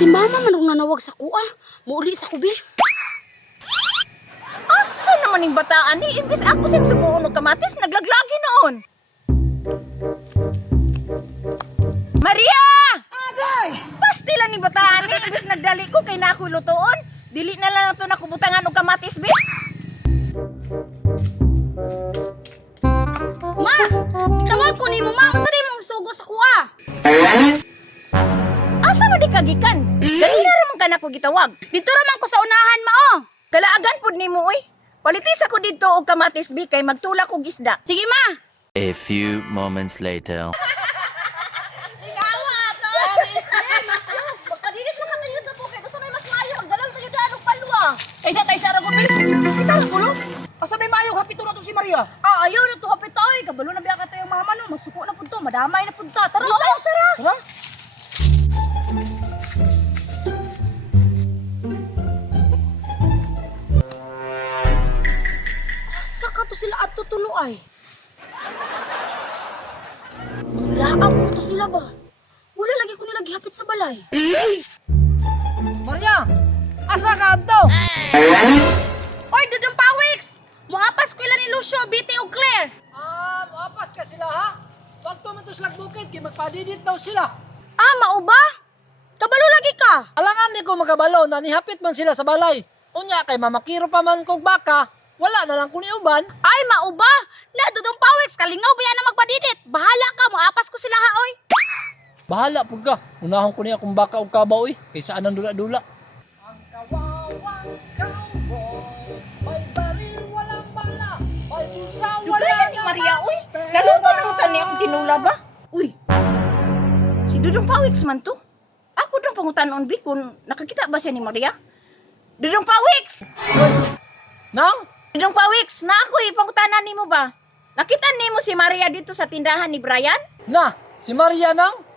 Si mama man ang nanawag sa kuha. Muuli sa kubi. Asa naman yung bataan ni? Imbis ako siyang subuon og kamatis, naglaglagi noon. Maria! Agay! Pastila ni bataan ni, imbis nagdali ko kay na ako'y lutoon. Dili na lang ito nakubutangan og kamatis, be. Ma! Tawag ko ni mo, ma. Asa di mong sugo sa kuha? Asa mo di kagikan? Dali na ramang ka na ko gitawag. Dito raman ko sa unahan, ma, oh. Kalaagan pud nimo uy. Palitis ako dito og kamatis, be, kay magtulak og isda. Sige, ma. A few moments later. Taysa ra gud be. Kita ra kulo. Asa may mayo hapito na to si Maria. Ah, ayaw na to kapit ay. Kabalo na biya ka tayong mama no. Magsuko na pud to. Madamay na pud ta. Tara, Tara. Tara. Asa ka to sila at tutulo ay? Laang mo to sila ba? Wala lagi ko nila gihapit sa balay. Maria! Asa ka adto? Oy, Dudong Pawiks! Muapas ko ilan ni Lucio, Biti o Claire. Mapas ka sila ha? Wag to man to silang bukid, kay magpadidit daw sila. Ah, mao ba? Kabalo lagi ka. Alangan ni ko magabalo na nihapit man sila sa balay. Unya kay mamakiro pa man kog baka, wala na lang kuni uban. Ay, mao ba? Na, Dudong Pawiks, kalingaw ba yan na magpadidit? Bahala ka, muapas ko sila ha, oy. Bahala pug ka. Unahon ko niya kung baka og kabaw kaysa anang dula-dula. Ang kawawang cowboy, may baril walang bala, may bulsa Dugayan ni Maria uy. Naluto nang tani ang tinula ba? Uy. Si Dudong Pawiks man to. Ako dong pangutanon bi kung nakakita ba siya ni Maria? Dudong Pawiks! Nang? Dudong Pawiks, na ako pangutanan nimo ba? Nakita nimo si Maria dito sa tindahan ni Brian? Na, si Maria nang?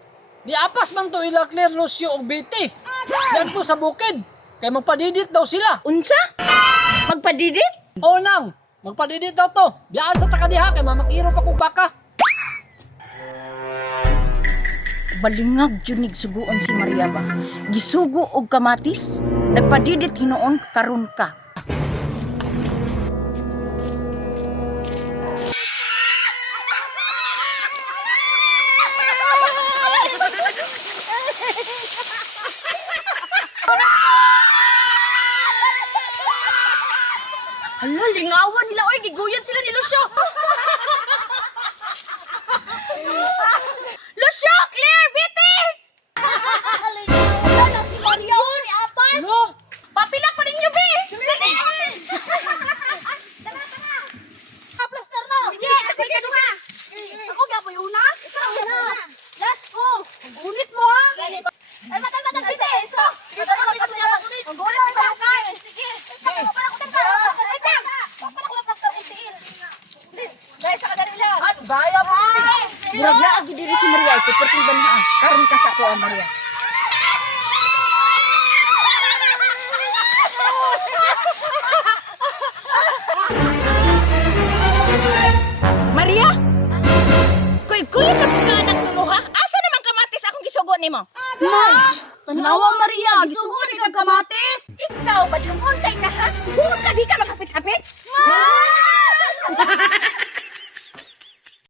Niapas man to ila Claire, Lucio og Betty. Yan to sa bukid. Kay magpadidit daw sila. Unsa? Magpadidit? O nang, magpadidit daw to. Biyaan sa takadiha kay mamakiro pa kog baka. Balingag junig suguon si Maria ba? Gisugo og kamatis? Nagpadidit hinoon karon ka. Hala, lingawan nila, oy. Giguyan sila ni Lucio. Lucio, Claire, Biti! Wala na si Maria, ni Apas. No! Papila pa ninyo, Bi! Dali! Plaster na! Sige, duha! Ako gaboy una? Ikaw na! Last ko! Ang ulit mo, ha? Ay, matang Biti! Sige, ang gulit mo ba? Sige! Papala ko plaster ni Siin! Dahil sa kadali lang! Ay, gaya mo! Murag na agi diri si Maria, ito pertiban ha. Karon ka sa ko Maria. Maria? Kuy ka anak tulo ha? Asa naman kamatis akong gisugo nimo? Ma! Tanawa, Maria! Gisugo ni kag kamatis! Ikaw, badlungon kay ka ha? Siguro ka di ka makapit-apit?